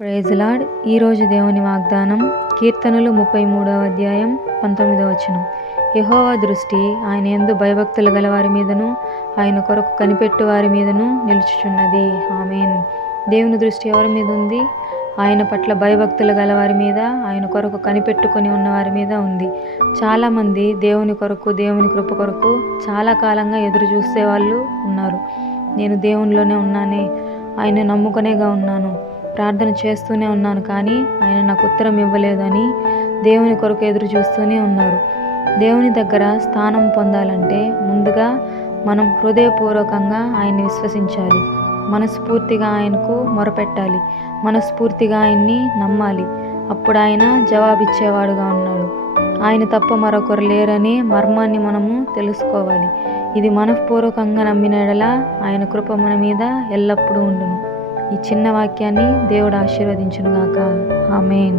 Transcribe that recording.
Praise lord. ఈరోజు దేవుని వాగ్దానం కీర్తనలు 33వ అధ్యాయం 19వ వచనం. యెహోవా దృష్టి ఆయన యందు భయభక్తులు గల వారి మీదను ఆయన కొరకు కనిపెట్టు వారి మీదను నిలుచుచున్నది. ఆమేన్. దేవుని దృష్టి ఎవరి మీద ఉంది? ఆయన పట్ల భయభక్తులు గల వారి మీద, ఆయన కొరకు కనిపెట్టుకొని ఉన్న వారి మీద ఉంది. చాలామంది దేవుని కొరకు, దేవుని కృప కొరకు చాలా కాలంగా ఎదురు చూసే వాళ్ళు ఉన్నారు. నేను దేవునిలోనే ఉన్నానే, ఆయన నమ్ముకునేగా ఉన్నాను, ప్రార్థన చేస్తూనే ఉన్నాను, కానీ ఆయన నాకు ఉత్తరం ఇవ్వలేదని దేవుని కొరకు ఎదురు చూస్తూనే ఉన్నారు. దేవుని దగ్గర స్థానం పొందాలంటే ముందుగా మనం హృదయపూర్వకంగా ఆయన్ని విశ్వసించాలి, మనస్ఫూర్తిగా ఆయనకు మొరపెట్టాలి, మనస్ఫూర్తిగా ఆయన్ని నమ్మాలి. అప్పుడు ఆయన జవాబిచ్చేవాడుగా ఉన్నాడు. ఆయన తప్ప మరొకరు లేరనే మర్మాన్ని మనము తెలుసుకోవాలి. ఇది మనఃపూర్వకంగా నమ్మిన యెడల ఆయన కృప మన మీద ఎల్లప్పుడూ ఉండును. ఈ చిన్న వాక్యాన్ని దేవుడు ఆశీర్వదించునుగాక. ఆమేన్.